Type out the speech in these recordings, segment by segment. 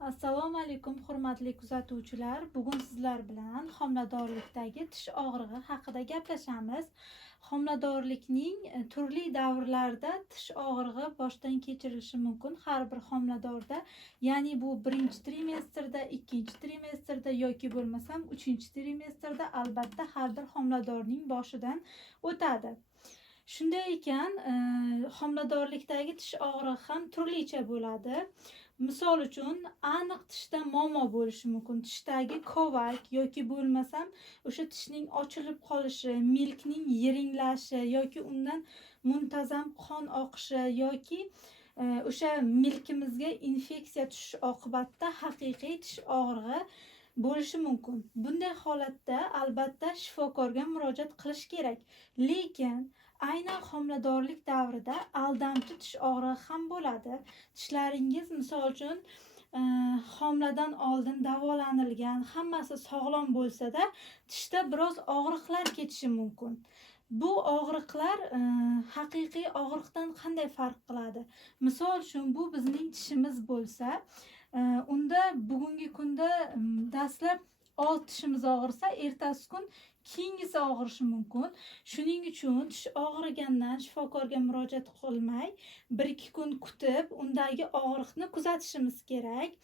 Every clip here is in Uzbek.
Assalomu alaykum, hurmatli kuzatuvchilar. Bugun sizlar bilan homiladorlikdagi tish og'rig'i haqida gaplashamiz. Homiladorlikning turli davrlarida tish og'rig'i boshdan kechirilishi mumkin har bir homiladorda. Ya'ni bu birinchi trimestrda, ikkinchi trimestrda yoki bo'lmasam uchinchi trimestrda albatta har bir homiladorning boshidan o'tadi. Shunday ekan, homiladorlikdagi tish og'rig'i ham turlicha bo'ladi. Misol uchun, aniq tishda muammo bo'lishi mumkin. Tishdagi kovak yoki bo'lmasam o'sha tishning ochilib qolishi, milkning yiringlashi yoki undan muntazam qon oqishi yoki o'sha milkimizga infeksiya tushishi oqibatida haqiqiy tish og'rig'i bo'lishi mumkin. Bunday holatda albatta shifokorga murojaat qilish kerak. Lekin aynan homiladorlik davrida aldamchi tish og'rig'i ham bo'ladi. Tishlaringiz misol uchun homiladan oldin davolanilgan, hammasi sog'lom bo'lsa-da, tishda biroz og'riqlar ketishi mumkin. Bu og'riqlar haqiqiy og'riqdan qanday farq qiladi? Misol uchun, bu bizning tishimiz bo'lsa, unda bugungi kunda dastlab old tishimiz og'risa, ertasi kun keyingisi og'rishi mumkin. Shuning uchun tish og'rigandan shifokorga murojaat qilmay, 1-2 kun kutib, undagi og'riqni kuzatishimiz kerak.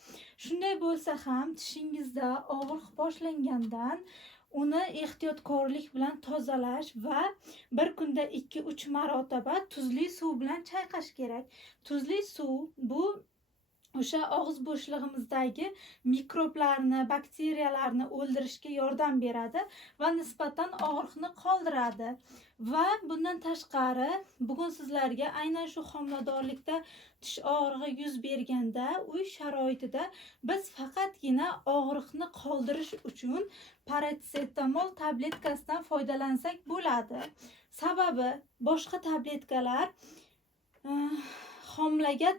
Shunday bo'lsa ham tishingizda og'riq boshlangandan uni ehtiyotkorlik bilan tozalash va bir kunda 2-3 marotaba tuzli suv bilan chayqash kerak. Tuzli suv bu o'sha og'iz bo'shlig'imizdagi mikroblarni, bakteriyalarni o'ldirishga yordam beradi va nisbatan og'riqni qoldiradi. Va bundan tashqari, bugun sizlarga aynan shu homiladorlikda tish og'rig'i yuz berganda, uy sharoitida biz faqatgina og'riqni qoldirish uchun paratsetamol tabletkasidan foydalansak bo'ladi. Sababi boshqa tabletkalar homilaga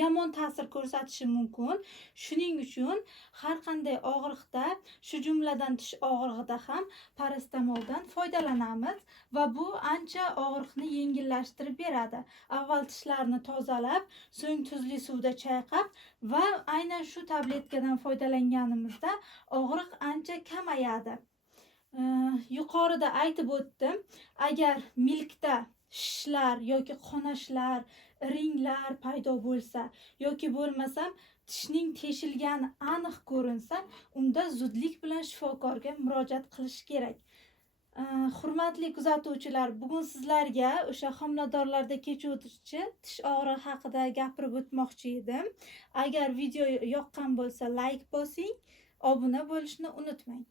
yomon ta'sir ko'rsatishi mumkin. Shuning uchun har qanday og'riqda, shu jumladan tish og'rig'ida ham paracetamoldan foydalanamiz va bu ancha og'riqni yengillashtirib beradi. Avval tishlarni tozalab, so'ng tuzli suvda chayqab va aynan shu tabletkadan foydalanganimizda og'riq ancha kamayadi. Yuqorida aytib o'tdim, agar milkda shishlar yoki qonashlar, ringlar paydo bo'lsa yoki bo'lmasam tishning teshilgani aniq ko'rinsa, unda zudlik bilan shifokorga murojaat qilish kerak. Hurmatli kuzatuvchilar, bugun sizlarga o'sha homiladorlarda kechuvchi tish og'rig'i haqida gapirib o'tmoqchi edim. Agar video yoqqan bo'lsa, like bosing, obuna bo'lishni unutmang.